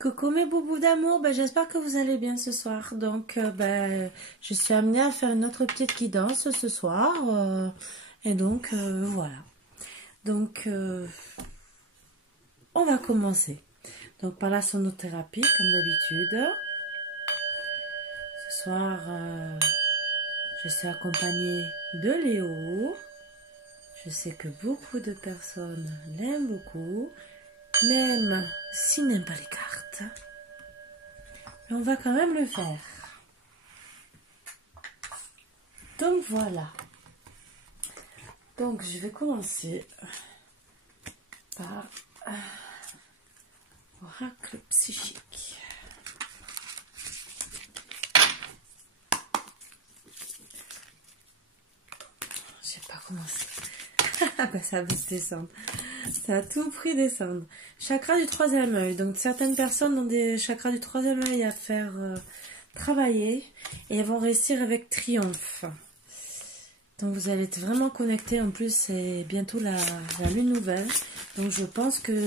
Coucou mes boubous d'amour, j'espère que vous allez bien ce soir. Donc je suis amenée à faire une autre petite guidance ce soir. Et donc voilà. Donc on va commencer. Donc par la sonothérapie comme d'habitude. Ce soir je suis accompagnée de Léo. Je sais que beaucoup de personnes l'aiment beaucoup. Même s'il n'aime pas les cartes. Mais on va quand même le faire. Donc voilà. Donc je vais commencer par oracle psychique. Je sais pas comment c'est. Ça va descendre. Ça a tout pris descendre. Chakra du troisième œil. Donc certaines personnes ont des chakras du troisième œil à faire travailler et elles vont réussir avec triomphe. Donc vous allez être vraiment connectés. En plus c'est bientôt la lune nouvelle. Donc je pense que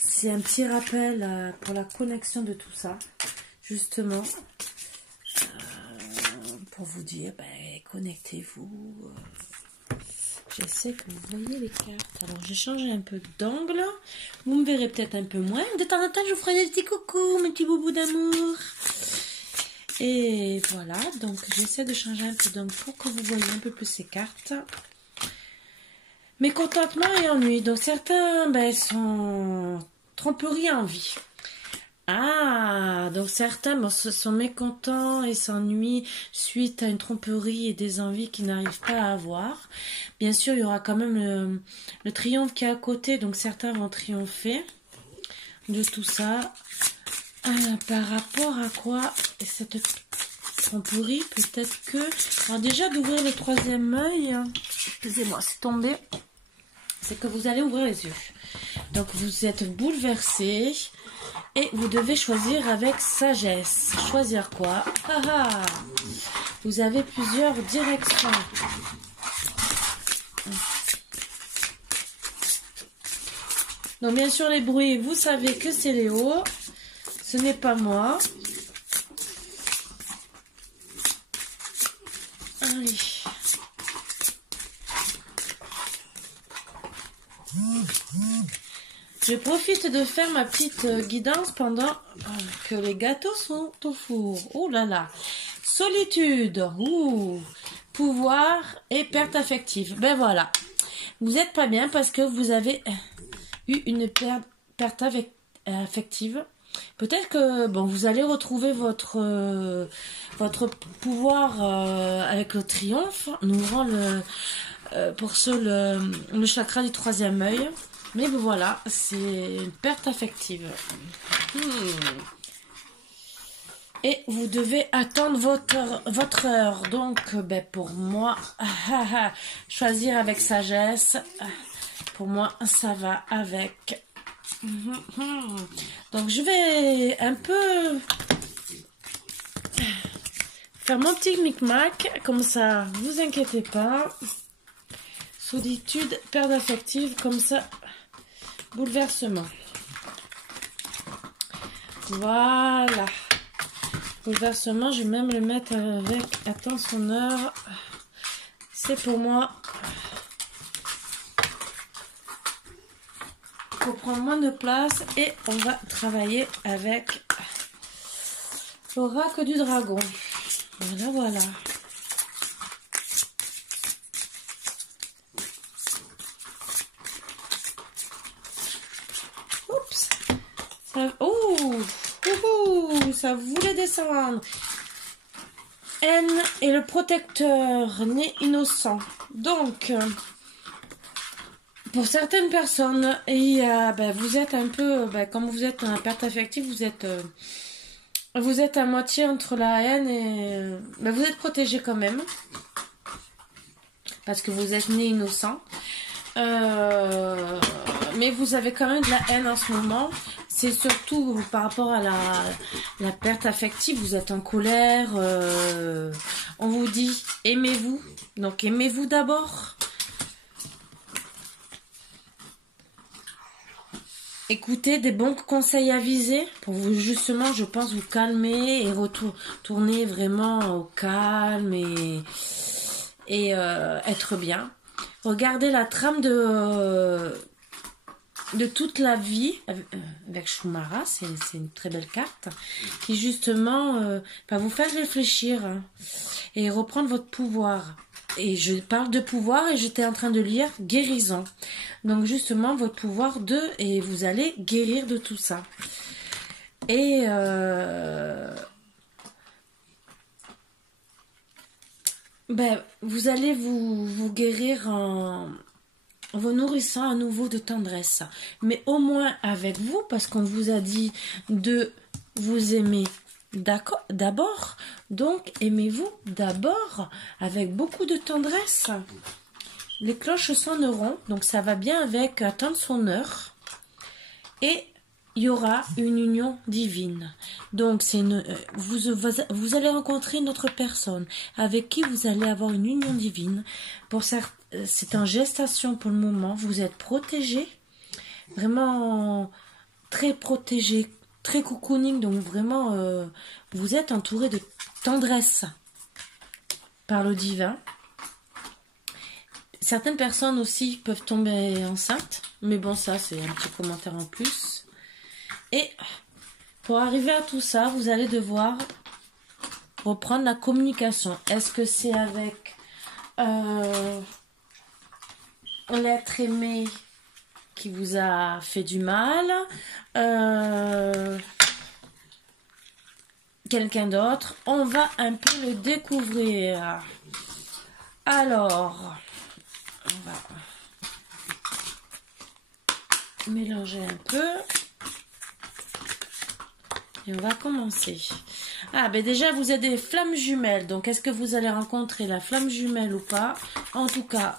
c'est un petit rappel pour la connexion de tout ça. Justement pour vous dire connectez-vous. Je sais que vous voyez les cartes. Alors, j'ai changé un peu d'angle. Vous me verrez peut-être un peu moins. De temps en temps, je vous ferai des petits coucous, mes petits boubous d'amour. Et voilà. Donc, j'essaie de changer un peu d'angle pour que vous voyez un peu plus ces cartes. Mécontentement et ennui. Donc, certains sont tromperie et envie. Ah, donc certains sont mécontents et s'ennuient suite à une tromperie et des envies qu'ils n'arrivent pas à avoir. Bien sûr, il y aura quand même le triomphe qui est à côté, donc certains vont triompher de tout ça. Par rapport à quoi cette tromperie, peut-être que... Alors déjà, d'ouvrir le troisième œil, excusez-moi, c'est tombé, c'est que vous allez ouvrir les yeux. Donc vous êtes bouleversé. Et vous devez choisir avec sagesse. Choisir quoi? Vous avez plusieurs directions. Donc bien sûr les bruits, vous savez que c'est Léo. Ce n'est pas moi. Allez. Je profite de faire ma petite guidance pendant que les gâteaux sont au four. Oh là là. Solitude. Pouvoir et perte affective. Ben voilà. Vous n'êtes pas bien parce que vous avez eu une perte affective. Peut-être que vous allez retrouver votre pouvoir avec le triomphe en ouvrant pour ceux le chakra du troisième œil. Mais voilà, c'est une perte affective. Et vous devez attendre votre heure. Donc, pour moi, choisir avec sagesse. Pour moi, ça va avec. Donc, je vais un peu faire mon petit micmac. Comme ça, vous inquiétez pas. Solitude, perte affective, comme ça. Bouleversement. Voilà. Bouleversement, je vais même le mettre avec attends-sonneur. C'est pour moi. Pour prendre moins de place. Et on va travailler avec l'oracle du dragon. Voilà. Ça voulait descendre. N est le protecteur, né innocent. Donc, pour certaines personnes, vous êtes un peu, comme vous êtes en perte affective, vous êtes à moitié entre la haine et... vous êtes protégé quand même. Parce que vous êtes né innocent. Mais vous avez quand même de la haine en ce moment. C'est surtout par rapport à la perte affective. Vous êtes en colère. On vous dit aimez-vous. Donc aimez-vous d'abord. écoutez des bons conseils avisés pour vous justement, je pense, vous calmer et retourner vraiment au calme et être bien. Regardez la trame de toute la vie avec Shumara, c'est une très belle carte qui justement va vous faire réfléchir et reprendre votre pouvoir. Et je parle de pouvoir et j'étais en train de lire guérison. Donc justement votre pouvoir et vous allez guérir de tout ça. Et vous allez vous guérir en vous nourrissant à nouveau de tendresse. Mais au moins avec vous, parce qu'on vous a dit de vous aimer d'abord. Donc aimez-vous d'abord avec beaucoup de tendresse. Les cloches sonneront, donc ça va bien avec attendre son heure. Et il y aura une union divine. Donc vous allez rencontrer une autre personne avec qui vous allez avoir une union divine. Pour certains, c'est en gestation pour le moment. Vous êtes protégé, vraiment très protégé, très cocooning. Donc vraiment, vous êtes entouré de tendresse par le divin. Certaines personnes aussi peuvent tomber enceintes, mais bon, ça c'est un petit commentaire en plus. Et pour arriver à tout ça, vous allez devoir reprendre la communication. Est-ce que c'est avec l'être aimé qui vous a fait du mal, quelqu'un d'autre? On va un peu le découvrir. Alors, on va mélanger un peu. Et on va commencer. Ah, ben déjà, vous êtes des flammes jumelles. Donc, est-ce que vous allez rencontrer la flamme jumelle ou pas? En tout cas,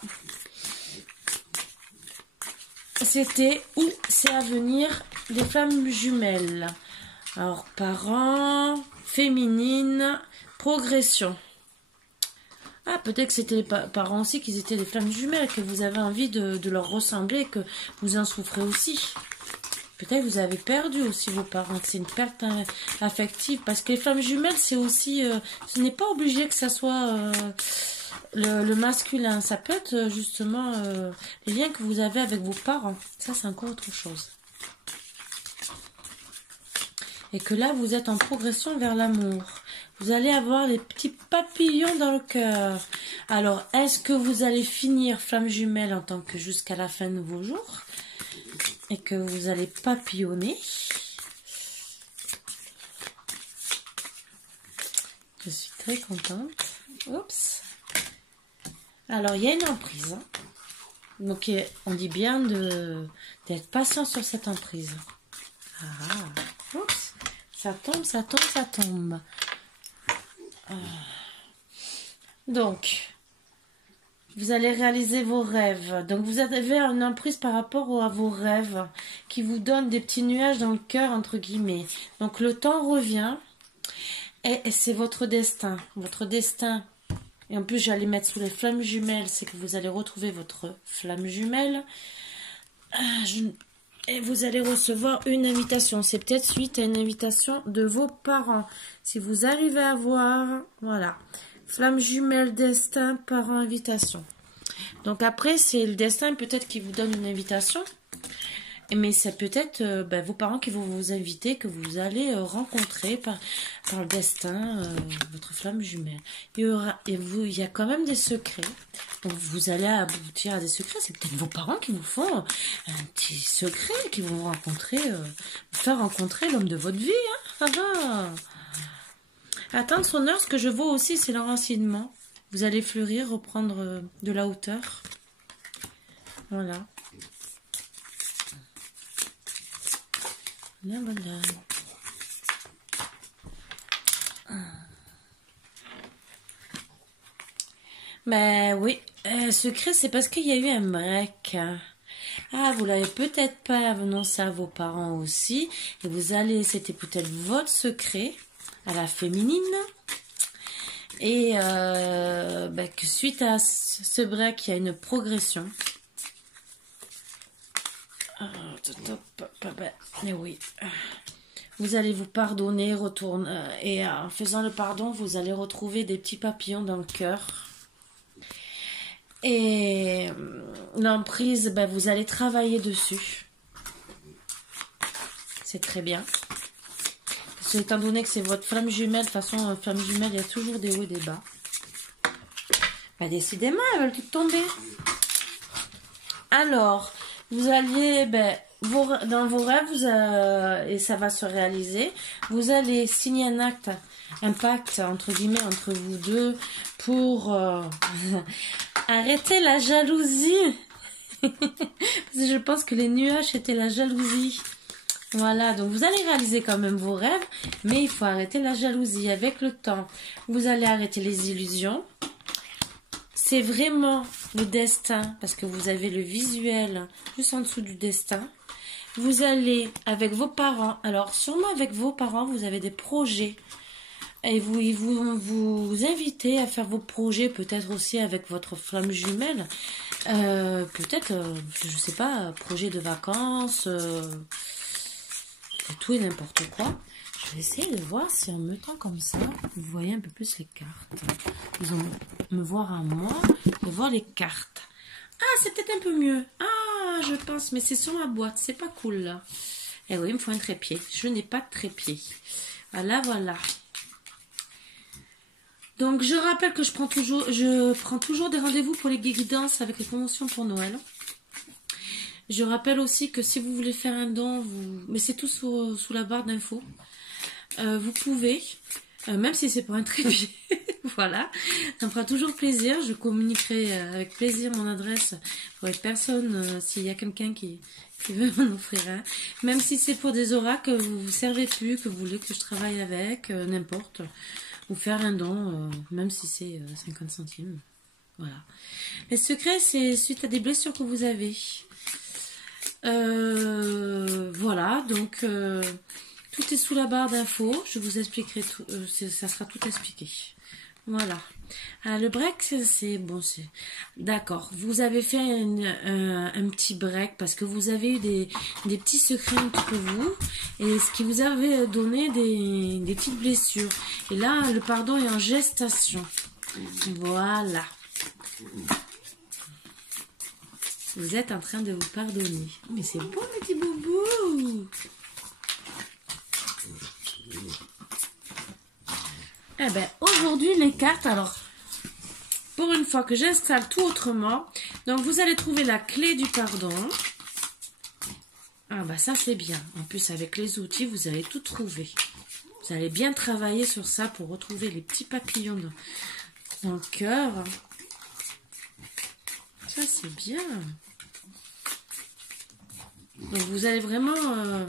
c'était ou c'est à venir des flammes jumelles. Alors, parents, féminine, progression. Ah, peut-être que c'était les parents aussi, qu'ils étaient des flammes jumelles, que vous avez envie de leur ressembler, que vous en souffrez aussi. Peut-être que vous avez perdu aussi vos parents, que c'est une perte affective. Parce que les flammes jumelles, c'est aussi... ce n'est pas obligé que ça soit le masculin. Ça peut être justement les liens que vous avez avec vos parents. Ça, c'est encore autre chose. Et que là, vous êtes en progression vers l'amour. Vous allez avoir les petits papillons dans le cœur. Alors, est-ce que vous allez finir flamme jumelle en tant que jusqu'à la fin de vos jours? Et que vous allez papillonner. Je suis très contente. Oups. Alors, il y a une emprise. Hein. Donc, on dit bien d'être patient sur cette emprise. Ah. Oups. Ça tombe, ça tombe, ça tombe. Donc, vous allez réaliser vos rêves. Donc, vous avez une emprise par rapport à vos rêves qui vous donnent des petits nuages dans le cœur, entre guillemets. Donc, le temps revient et c'est votre destin. Votre destin. Et en plus, j'allais mettre sous les flammes jumelles. C'est que vous allez retrouver votre flamme jumelle. Et vous allez recevoir une invitation. C'est peut-être suite à une invitation de vos parents. Si vous arrivez à voir, voilà. Flamme jumelle, destin, parents, invitation. Donc après, c'est le destin peut-être qui vous donne une invitation. Mais c'est peut-être vos parents qui vont vous inviter, que vous allez rencontrer par le destin, votre flamme jumelle. Il y a quand même des secrets. Donc vous allez aboutir à des secrets. C'est peut-être vos parents qui vous font un petit secret, qui vont vous faire rencontrer l'homme de votre vie. Hein. Attendre son heure, ce que je vois aussi, c'est l'enracinement. Vous allez fleurir, reprendre de la hauteur. Voilà. Voilà. Ben oui, secret, c'est parce qu'il y a eu un break. Ah, vous l'avez peut-être pas annoncé à vos parents aussi. Et c'était peut-être votre secret à la féminine. Et que suite à ce break, il y a une progression. Mais oui. Vous allez vous pardonner, retourner, et en faisant le pardon, vous allez retrouver des petits papillons dans le cœur. Et l'emprise, ben, vous allez travailler dessus. C'est très bien. Parce que, étant donné que c'est votre flamme jumelle, de toute façon, flamme jumelle, il y a toujours des hauts et des bas. Ben, décidément, elles veulent toutes tomber. Alors, vous alliez, ben, dans vos rêves, et ça va se réaliser, vous allez signer un pacte, entre guillemets, entre vous deux, pour arrêter la jalousie. Parce que je pense que les nuages, c'était la jalousie. Voilà, donc vous allez réaliser quand même vos rêves, mais il faut arrêter la jalousie. Avec le temps, vous allez arrêter les illusions. C'est vraiment le destin, parce que vous avez le visuel juste en dessous du destin. Vous allez avec vos parents, alors sûrement avec vos parents, vous avez des projets. Et ils vous invitez à faire vos projets, peut-être aussi avec votre flamme jumelle. Peut-être, je sais pas, projet de vacances, tout et n'importe quoi. Je vais essayer de voir si en mettant comme ça, vous voyez un peu plus les cartes. Vous allez me voir à moi et voir les cartes. Ah, c'est peut-être un peu mieux. Ah, je pense, mais c'est sur ma boîte, c'est pas cool là. Eh oui, il me faut un trépied. Je n'ai pas de trépied. Voilà, voilà. Donc, je rappelle que je prends toujours des rendez-vous pour les guidances avec les promotions pour Noël. Je rappelle aussi que si vous voulez faire un don, mais c'est tout sous la barre d'infos. Vous pouvez, même si c'est pour un trépied, voilà, ça me fera toujours plaisir. Je communiquerai avec plaisir mon adresse pour les personnes, s'il y a quelqu'un qui veut m'en offrir un. Même si c'est pour des auras que vous ne servez plus, que vous voulez que je travaille avec, n'importe. Ou faire un don, même si c'est 50 centimes. Voilà. Les secrets, c'est suite à des blessures que vous avez. Voilà, donc tout est sous la barre d'infos. Je vous expliquerai tout, ça sera tout expliqué. Voilà. Le break, c'est bon, c'est d'accord. Vous avez fait un petit break parce que vous avez eu des petits secrets entre vous et ce qui vous avait donné des petites blessures. Et là, le pardon est en gestation. Voilà. Vous êtes en train de vous pardonner. Mais c'est bon, mes petits boubous. Eh ben, aujourd'hui, les cartes, alors, pour une fois que j'installe tout autrement, donc vous allez trouver la clé du pardon. Ah bah ça, c'est bien. En plus, avec les outils, vous allez tout trouver. Vous allez bien travailler sur ça pour retrouver les petits papillons dans le cœur. Ça, c'est bien. Donc vous allez vraiment,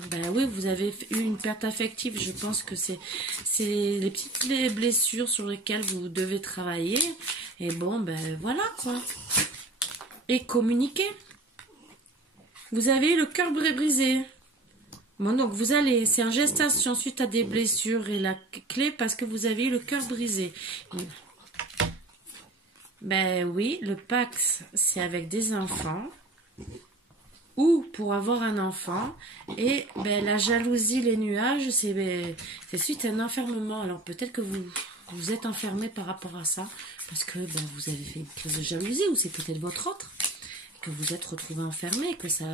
ben oui, vous avez eu une perte affective. Je pense que c'est les petites blessures sur lesquelles vous devez travailler. Et bon, ben voilà quoi. Et communiquer. Vous avez eu le cœur brisé. Bon, donc vous allez, c'est en gestation suite à des blessures et la clé parce que vous avez eu le cœur brisé. Ben oui, le Pax, c'est avec des enfants. Ou pour avoir un enfant. Et ben, la jalousie, les nuages, c'est suite à un enfermement. Alors peut-être que vous êtes enfermé par rapport à ça. Parce que ben, vous avez fait une crise de jalousie. Ou c'est peut-être votre autre. Que vous êtes retrouvé enfermé. Que ça,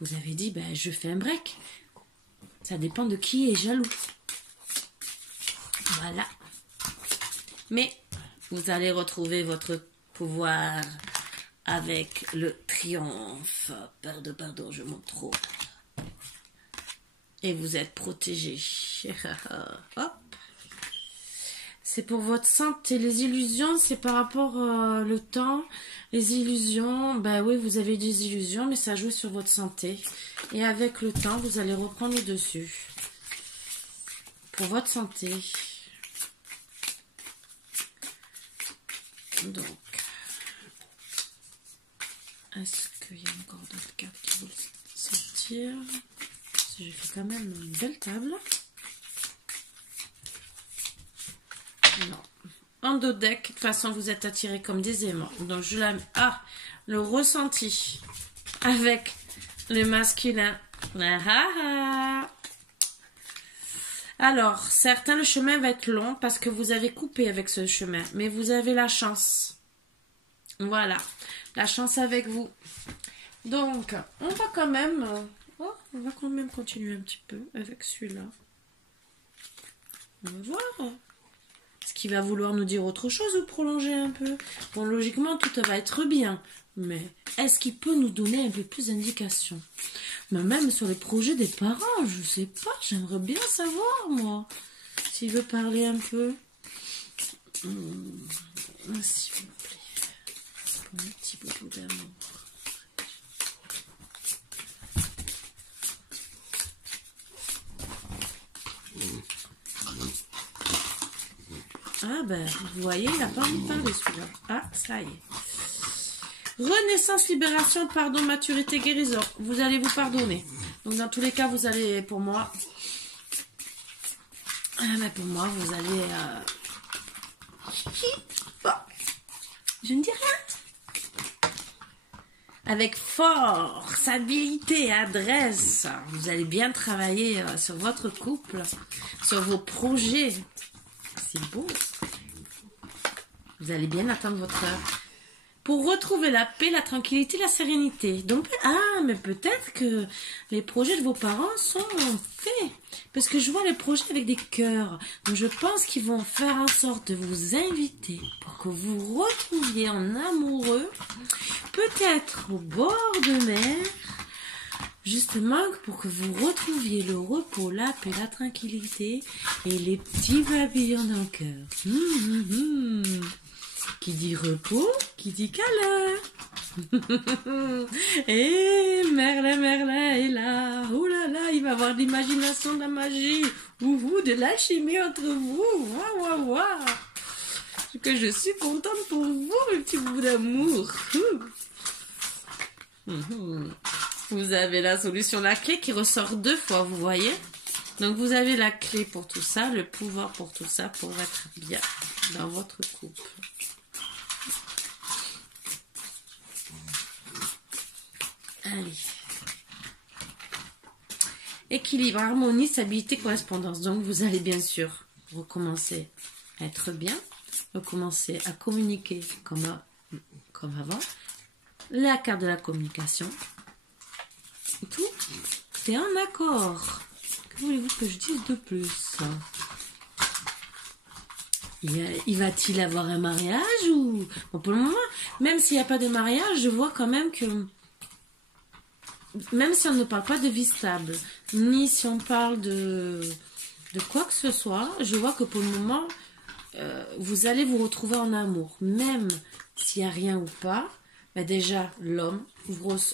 vous avez dit, ben, je fais un break. Ça dépend de qui est jaloux. Voilà. Mais vous allez retrouver votre pouvoir avec le triomphe. Pardon, je monte trop. Et vous êtes protégé. Hop. C'est pour votre santé. Les illusions, c'est par rapport le temps. Les illusions, ben oui, vous avez des illusions, mais ça joue sur votre santé. Et avec le temps, vous allez reprendre le dessus. Pour votre santé. Donc. Est-ce qu'il y a encore d'autres cartes qui vont sortir? J'ai fait quand même une belle table. Non. En dos deck, de toute façon, vous êtes attiré comme des aimants. Donc, je la mets. Ah, le ressenti. Avec Le masculin. Ah, ah, ah. Alors, certains, le chemin va être long parce que vous avez coupé avec ce chemin. Mais vous avez la chance. Voilà. La chance avec vous. Donc, on va quand même... on va quand même continuer un petit peu avec celui-là. On va voir. Est-ce qu'il va vouloir nous dire autre chose ou prolonger un peu? Bon, logiquement, tout va être bien. Mais est-ce qu'il peut nous donner un peu plus d'indications? Mais même sur les projets des parents, je sais pas. J'aimerais bien savoir, moi. S'il veut parler un peu. S'il vous plaît. Pour un petit bout d'amour. Ah ben, vous voyez, il n'a pas envie de parler celui-là. Ah, ça y est. Renaissance, libération, pardon, maturité, guérison. Vous allez vous pardonner. Donc dans tous les cas, vous allez, pour moi... mais pour moi, vous allez... Je ne dis rien. Avec force, habileté, adresse, vous allez bien travailler sur votre couple, sur vos projets. C'est beau. Vous allez bien attendre votre heure. Pour retrouver la paix, la tranquillité, la sérénité. Donc, mais peut-être que les projets de vos parents sont faits. Parce que je vois les projets avec des cœurs. Donc, je pense qu'ils vont faire en sorte de vous inviter pour que vous retrouviez en amoureux, peut-être au bord de mer, justement pour que vous retrouviez le repos, la paix, la tranquillité et les petits papillons dans le cœur. Qui dit repos, qui dit câlin. Et Merlin est là. Oh là là, il va avoir de l'imagination, de la magie. De l'alchimie entre vous. Waouh. Que je suis contente pour vous, mes petits bouts d'amour. Vous avez la solution, la clé qui ressort 2 fois, vous voyez. Donc vous avez la clé pour tout ça, le pouvoir pour tout ça, pour être bien dans votre couple. Allez. Équilibre, harmonie, stabilité, correspondance. Donc vous allez bien sûr recommencer à être bien, recommencer à communiquer comme avant. La carte de la communication. Tout est en accord. Que voulez-vous que je dise de plus? Il va-t-il avoir un mariage ou... Bon, pour le moment, même s'il n'y a pas de mariage, je vois quand même que... Même si on ne parle pas de vie stable, ni si on parle de quoi que ce soit, je vois que pour le moment, vous allez vous retrouver en amour. Même s'il n'y a rien ou pas, ben déjà, l'homme,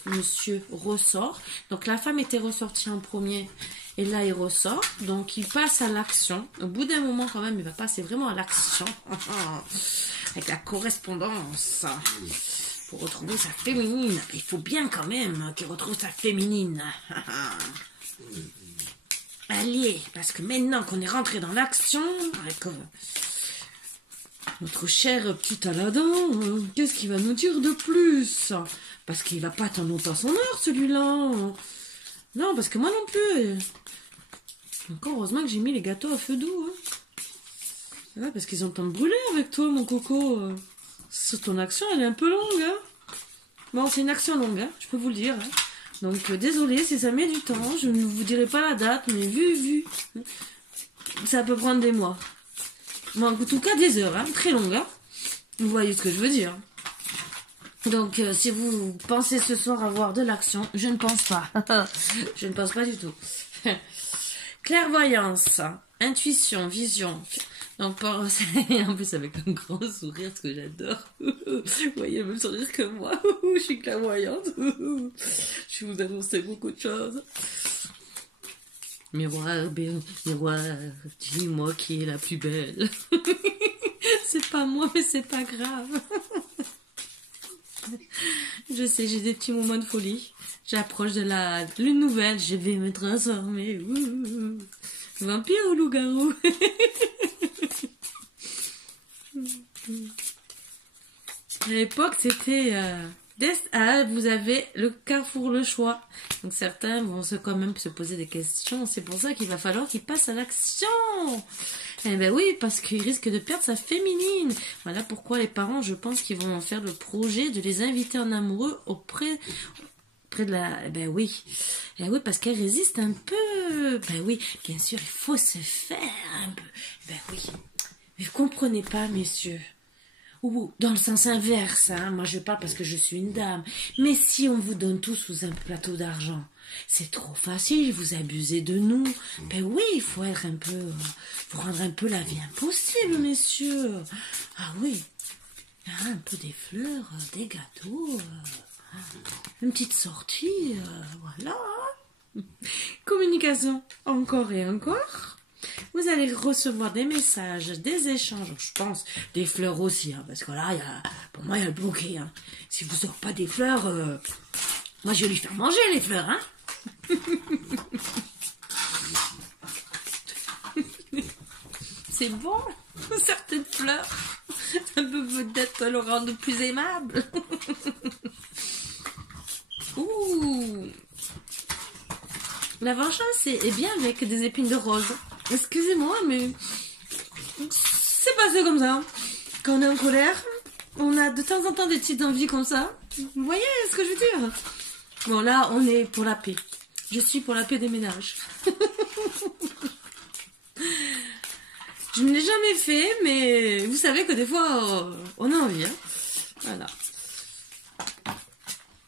monsieur, ressort. Donc la femme était ressortie en premier, et là il ressort. Donc il passe à l'action. Au bout d'un moment quand même, il va passer vraiment à l'action. Avec la correspondance. Pour retrouver sa féminine. Il faut bien quand même qu'il retrouve sa féminine. Allez, parce que maintenant qu'on est rentré dans l'action, avec notre cher petit Aladin, qu'est-ce qu'il va nous dire de plus? Parce qu'il va pas attendre longtemps son heure, celui-là. Non, parce que moi non plus. Encore heureusement que j'ai mis les gâteaux à feu doux. Ouais, parce qu'ils ont le temps de brûler avec toi, mon coco. Ton action, elle est un peu longue. Hein. Bon, c'est une action longue, hein, je peux vous le dire. Hein. Donc, désolé si ça met du temps. Je ne vous dirai pas la date, mais vu. Ça peut prendre des mois. Bon, en tout cas, des heures, hein, très longues. Hein. Vous voyez ce que je veux dire. Donc, si vous pensez ce soir avoir de l'action, je ne pense pas. Je ne pense pas du tout. Clairvoyance, intuition, vision. Donc, en plus avec un grand sourire, ce que j'adore. Vous voyez le même sourire que moi. Je suis clairvoyante. Je vous annoncer beaucoup de choses. Miroir, dis-moi qui est la plus belle. C'est pas moi, mais c'est pas grave. Je sais, j'ai des petits moments de folie. J'approche de la lune nouvelle, je vais me transformer. Vampire ou loup-garou? À l'époque, c'était Ah, vous avez le carrefour, le choix. Donc certains vont quand même se poser des questions. C'est pour ça qu'il va falloir qu'ils passent à l'action. Eh ben oui, parce qu'il risque de perdre sa féminine. Voilà pourquoi les parents, je pense qu'ils vont faire le projet de les inviter en amoureux auprès de la... Ben oui. Eh oui, parce qu'elle résiste un peu. Ben oui, bien sûr, il faut se faire un peu. Ben oui. Mais vous comprenez pas, messieurs. Ou dans le sens inverse, hein. Moi je parle parce que je suis une dame. Mais si on vous donne tout sous un plateau d'argent, c'est trop facile, vous abusez de nous. Ben oui, il faut être un peu... faut rendre un peu la vie impossible, messieurs. Ah oui, un peu des fleurs, des gâteaux, une petite sortie, voilà. Communication, encore et encore. Vous allez recevoir des messages, des échanges, je pense, des fleurs aussi, hein, parce que là, pour moi, il y a le bouquet. Hein. Si vous n'aurez pas des fleurs, moi, je vais lui faire manger les fleurs. Hein. C'est bon, certaines fleurs, ça peut peut-être le rendre plus aimable. Ouh. La vengeance est bien avec des épines de rose. Excusez-moi, mais c'est passé comme ça. Quand on est en colère, on a de temps en temps des petites envies comme ça. Vous voyez ce que je veux dire? Bon, là, on est pour la paix. Je suis pour la paix des ménages. Je ne l'ai jamais fait, mais vous savez que des fois, on a envie. Hein. Voilà.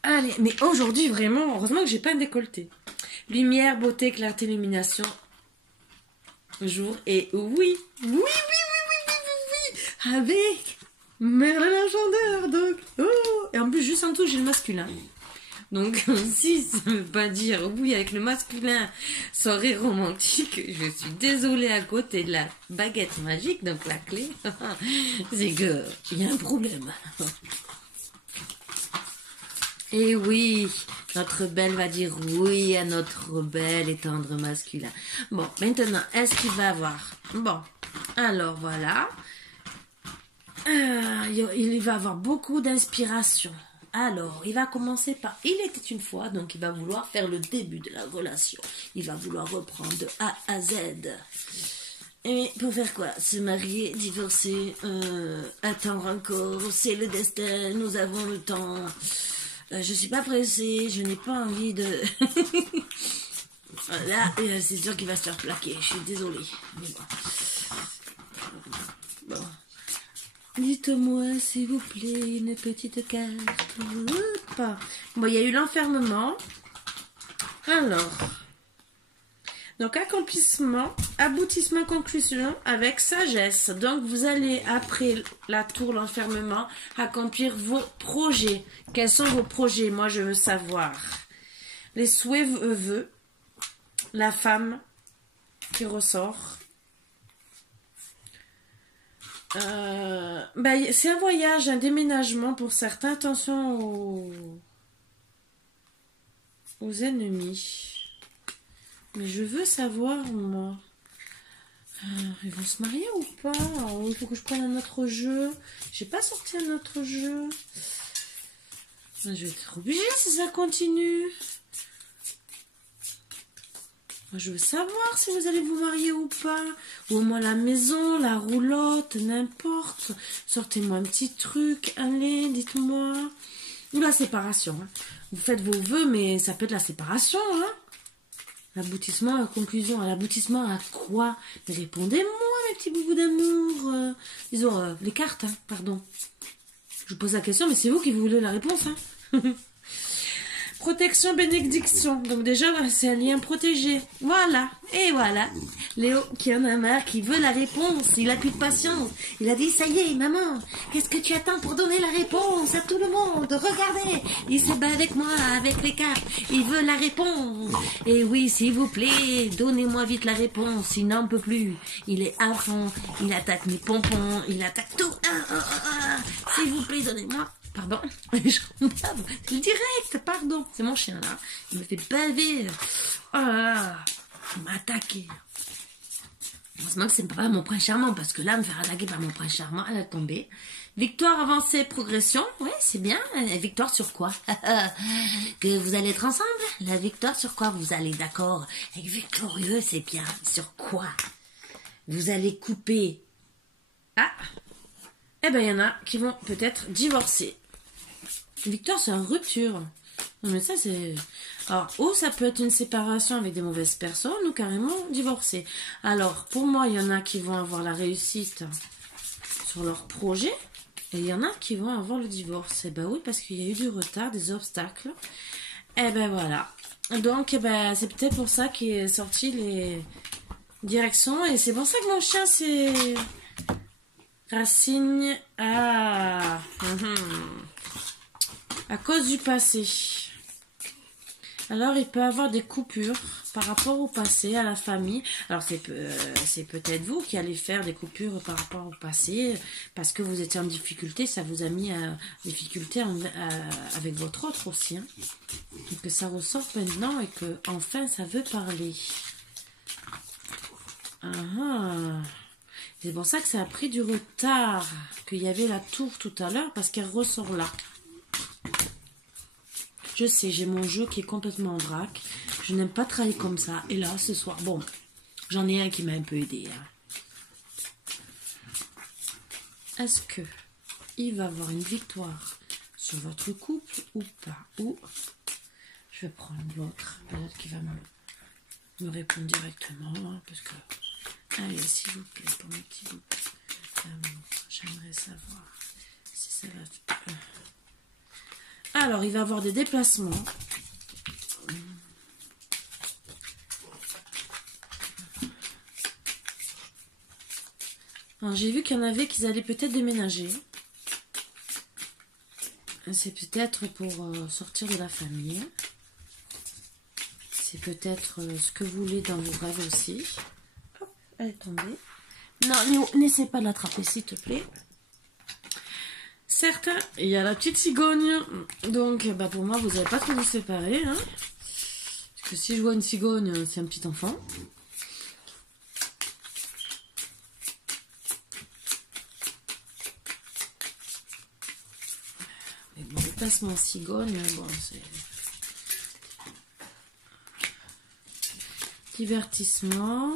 Allez, mais aujourd'hui, vraiment, heureusement que j'ai pas un décolleté. Lumière, beauté, clarté, illumination. Jour et oui, avec Merlin l'Enchanteur, donc. Oh. Et en plus, juste en dessous, j'ai le masculin. Donc, si ça ne veut pas dire oui avec le masculin, soirée romantique, je suis désolée à côté de la baguette magique, donc la clé, c'est que il y a un problème. Et oui, notre belle va dire oui à notre bel et tendre masculin. Bon, maintenant, est-ce qu'il va avoir... Bon, alors voilà. Il va avoir beaucoup d'inspiration. Alors, il va commencer par... Il était une fois, donc il va vouloir faire le début de la relation. Il va vouloir reprendre de A à Z. Et pour faire quoi? Se marier, divorcer, attendre encore, c'est le destin, nous avons le temps... je suis pas pressée, je n'ai pas envie de... Là, c'est sûr qu'il va se faire plaquer, je suis désolée. Mais bon. Dites-moi, s'il vous plaît, une petite carte. Bon, il y a eu l'enfermement. Alors. Donc, accomplissement, aboutissement, conclusion avec sagesse. Donc, vous allez, après la tour, l'enfermement, accomplir vos projets. Quels sont vos projets? Moi, je veux savoir. Les souhaits vœux. La femme qui ressort. C'est un voyage, un déménagement pour certains. Attention aux ennemis. Mais je veux savoir, moi. Ils vont se marier ou pas? Il faut que je prenne un autre jeu. J'ai pas sorti un autre jeu. Je vais être obligée si ça continue. Moi, je veux savoir si vous allez vous marier ou pas. Ou au moins la maison, la roulotte, n'importe. Sortez-moi un petit truc. Allez, dites-moi. Ou la séparation. Hein. Vous faites vos vœux, mais ça peut être la séparation, hein. L'aboutissement, la conclusion. L'aboutissement à quoi? Mais répondez-moi, mes petits boubous d'amour. Disons, les cartes, hein, pardon. Je vous pose la question, mais c'est vous qui voulez la réponse. Hein. Protection, bénédiction. Donc déjà, c'est un lien protégé. Voilà. Et voilà. Léo, qui en a marre, qui veut la réponse. Il a plus de patience. Il a dit, ça y est, maman, qu'est-ce que tu attends pour donner la réponse à tout le monde? Regardez. Il se bat avec moi, avec les cartes. Il veut la réponse. Et oui, s'il vous plaît, donnez-moi vite la réponse. Il n'en peut plus. Il est à fond. Il attaque mes pompons. Il attaque tout. S'il vous plaît, donnez-moi. Pardon, c'est direct, pardon. C'est mon chien là. Il me fait baver. Oh là là, il m'a attaqué. Heureusement que c'est pas mon prince charmant, parce que là, me faire attaquer par mon prince charmant, elle a tombé. Victoire, avancée, progression. Ouais, c'est bien. Victoire sur quoi? Que vous allez être ensemble? La victoire sur quoi vous allez, d'accord? Être victorieux, c'est bien. Sur quoi? Vous allez couper. Ah! Eh ben, il y en a qui vont peut-être divorcer. Victoire, c'est une rupture. Non, mais ça, c'est... Alors, ou ça peut être une séparation avec des mauvaises personnes, ou carrément divorcer. Alors, pour moi, il y en a qui vont avoir la réussite sur leur projet, et il y en a qui vont avoir le divorce. Eh ben oui, parce qu'il y a eu du retard, des obstacles. Eh ben voilà. Donc, eh ben, c'est peut-être pour ça qu'est sorti les directions, et c'est pour ça que mon chien, c'est... Racine à cause du passé. Alors, il peut avoir des coupures par rapport au passé, à la famille. Alors, c'est peut-être vous qui allez faire des coupures par rapport au passé, parce que vous étiez en difficulté, ça vous a mis en difficulté avec votre autre aussi. Hein. Et que ça ressort maintenant et que enfin ça veut parler. C'est pour ça que ça a pris du retard, qu'il y avait la tour tout à l'heure, parce qu'elle ressort là. Je sais, j'ai mon jeu qui est complètement en vrac. Je n'aime pas travailler comme ça. Et là, ce soir, bon, j'en ai un qui m'a un peu aidé. Hein. Est-ce que il va avoir une victoire sur votre couple ou pas? Ou je vais prendre l'autre, peut-être qui va me répondre directement, hein, parce que... Allez, s'il vous plaît, pour mes petits bouts. J'aimerais savoir si ça va... Alors, il va avoir des déplacements. Alors, j'ai vu qu'il y en avait qui allaient peut-être déménager. C'est peut-être pour sortir de la famille. C'est peut-être ce que vous voulez dans vos rêves aussi. Hop, elle est tombée. Non, n'essaie pas de l'attraper, s'il te plaît. Certains, il y a la petite cigogne. Donc, bah pour moi, vous n'allez pas trop vous séparer. Hein, parce que si je vois une cigogne, c'est un petit enfant. Mais bon, le placement cigogne, bon, c'est... Divertissement.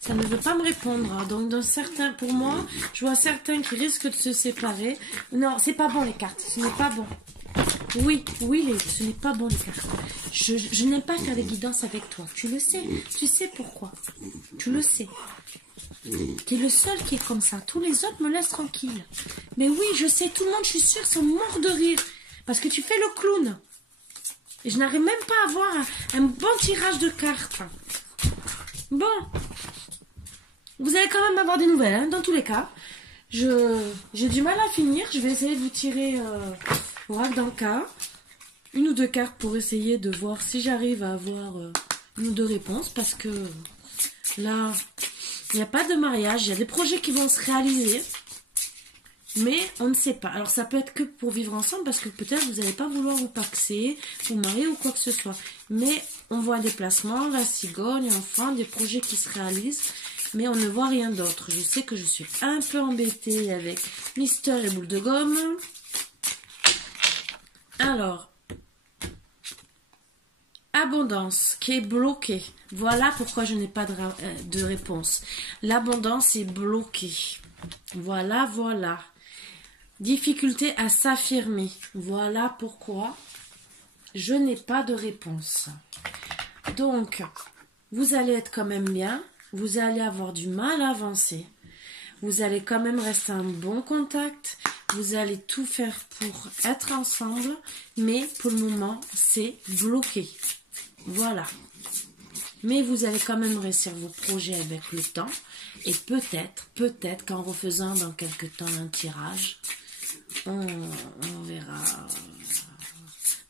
Ça ne veut pas me répondre. Donc, dans certains, pour moi, je vois certains qui risquent de se séparer. Non, c'est pas bon les cartes. Ce n'est pas bon. Oui, ce n'est pas bon les cartes. Je n'aime pas faire des guidances avec toi. Tu le sais. Tu sais pourquoi. Tu le sais. Tu es le seul qui est comme ça. Tous les autres me laissent tranquille. Mais oui, je sais. Tout le monde, je suis sûre, sont morts de rire. Parce que tu fais le clown. Et je n'arrive même pas à avoir un bon tirage de cartes. Bon. Vous allez quand même avoir des nouvelles, hein, dans tous les cas. J'ai du mal à finir. Je vais essayer de vous tirer oracle dans le cas. Une ou deux cartes pour essayer de voir si j'arrive à avoir une ou deux réponses. Parce que là, il n'y a pas de mariage. Il y a des projets qui vont se réaliser. Mais on ne sait pas. Alors ça peut être que pour vivre ensemble parce que peut-être vous n'allez pas vouloir vous paxer, vous marier ou quoi que ce soit. Mais on voit des placements, la cigogne, enfin des projets qui se réalisent. Mais on ne voit rien d'autre. Je sais que je suis un peu embêtée avec Mister et boule de gomme. Alors, abondance qui est bloquée. Voilà pourquoi je n'ai pas de réponse. L'abondance est bloquée. Voilà. Difficulté à s'affirmer. Voilà pourquoi je n'ai pas de réponse. Donc, vous allez être quand même bien. Vous allez avoir du mal à avancer. Vous allez quand même rester en bon contact. Vous allez tout faire pour être ensemble. Mais pour le moment, c'est bloqué. Voilà. Mais vous allez quand même réussir vos projets avec le temps. Et peut-être qu'en refaisant dans quelques temps un tirage, on verra.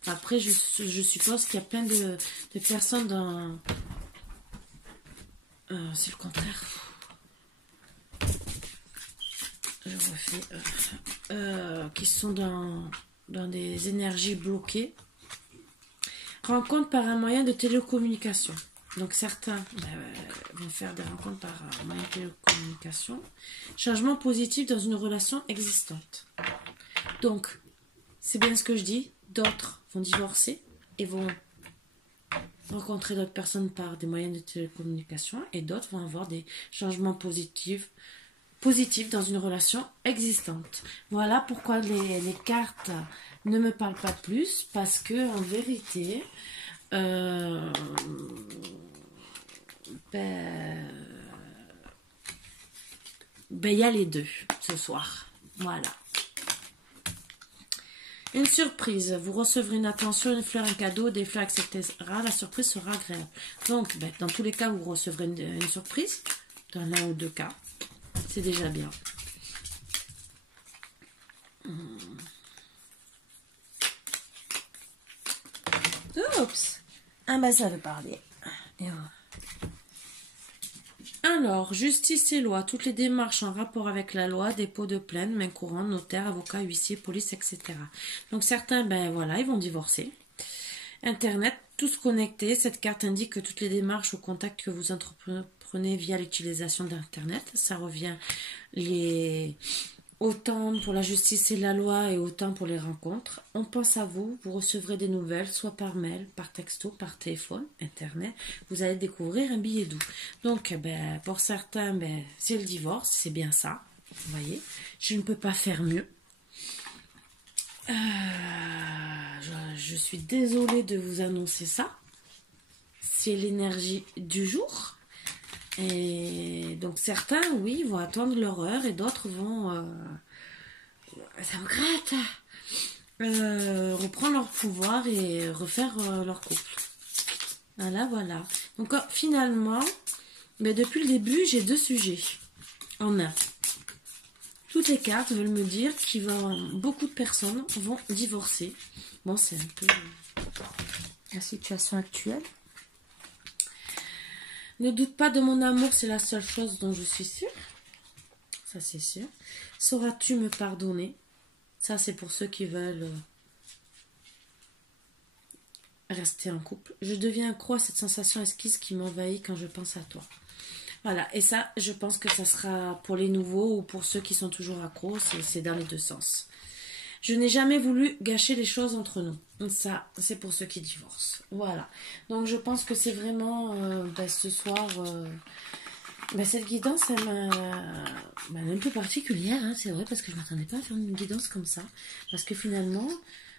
Après, je suppose qu'il y a plein de personnes dans... c'est le contraire. Je refais. Qui sont dans des énergies bloquées. Rencontre par un moyen de télécommunication. Donc certains vont faire des rencontres par moyen de télécommunication. Changement positif dans une relation existante. Donc, c'est bien ce que je dis. D'autres vont divorcer et vont rencontrer d'autres personnes par des moyens de télécommunication. Et d'autres vont avoir des changements positifs dans une relation existante. Voilà pourquoi les cartes ne me parlent pas plus. Parce que en vérité... il y a les deux ce soir. Voilà. Une surprise. Vous recevrez une attention, une fleur, un cadeau, des fleurs, etc. La surprise sera agréable. Donc, dans tous les cas, vous recevrez une surprise. Dans l'un ou deux cas. C'est déjà bien. Oups. Ça veut parler. Alors, justice et loi, toutes les démarches en rapport avec la loi, dépôt de plainte, main courante, notaire, avocat, huissier, police, etc. Donc certains, ils vont divorcer. Internet, tous connectés. Cette carte indique que toutes les démarches ou contacts que vous entreprenez via l'utilisation d'Internet, ça revient autant pour la justice et la loi et autant pour les rencontres. On pense à vous, vous recevrez des nouvelles, soit par mail, par texto, par téléphone, internet. Vous allez découvrir un billet doux. Donc, pour certains, c'est le divorce, c'est bien ça. Vous voyez, je ne peux pas faire mieux. Je suis désolée de vous annoncer ça. C'est l'énergie du jour. Et donc certains, oui, vont attendre leur heure et d'autres vont, ça me gratte, reprendre leur pouvoir et refaire leur couple. Voilà. Donc finalement, depuis le début, j'ai 2 sujets en un. Toutes les cartes veulent me dire beaucoup de personnes vont divorcer. Bon, c'est un peu la situation actuelle. Ne doute pas de mon amour, c'est la seule chose dont je suis sûre. Ça, c'est sûr. Sauras-tu me pardonner? Ça, c'est pour ceux qui veulent rester en couple. Je deviens accro à cette sensation esquisse qui m'envahit quand je pense à toi. Voilà. Et ça, je pense que ça sera pour les nouveaux ou pour ceux qui sont toujours accros. C'est dans les deux sens. Je n'ai jamais voulu gâcher les choses entre nous. Ça, c'est pour ceux qui divorcent. Voilà. Donc, je pense que c'est vraiment, ce soir, cette guidance, elle m'a un peu particulière, hein, c'est vrai, parce que je ne m'attendais pas à faire une guidance comme ça. Parce que finalement,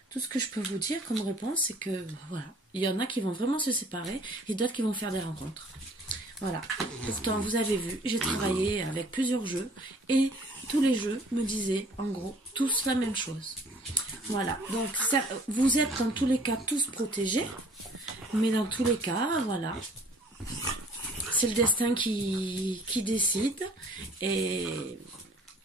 tout ce que je peux vous dire comme réponse, c'est que, voilà, il y en a qui vont vraiment se séparer et d'autres qui vont faire des rencontres. Voilà. Pourtant, vous avez vu, j'ai travaillé avec plusieurs jeux et tous les jeux me disaient, en gros, tous la même chose. Voilà. Donc, ça, vous êtes dans tous les cas tous protégés, mais dans tous les cas, voilà. C'est le destin qui décide et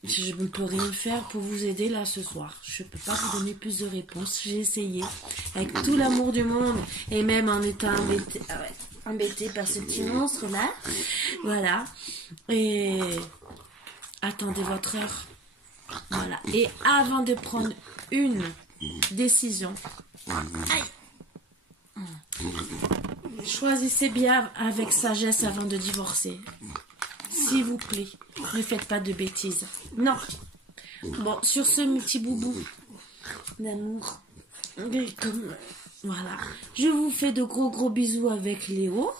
je ne peux rien faire pour vous aider là ce soir. Je ne peux pas vous donner plus de réponses. J'ai essayé avec tout l'amour du monde et même en étant embêtée par ce petit monstre là. Voilà. Et attendez votre heure. Voilà. Et avant de prendre une décision, choisissez bien avec sagesse avant de divorcer. S'il vous plaît, ne faites pas de bêtises. Non. Bon, sur ce, mon petit boubou d'amour, voilà. Je vous fais de gros bisous avec Léo.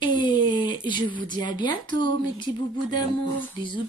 Et je vous dis à bientôt, mes petits boubous d'amour. Bisous.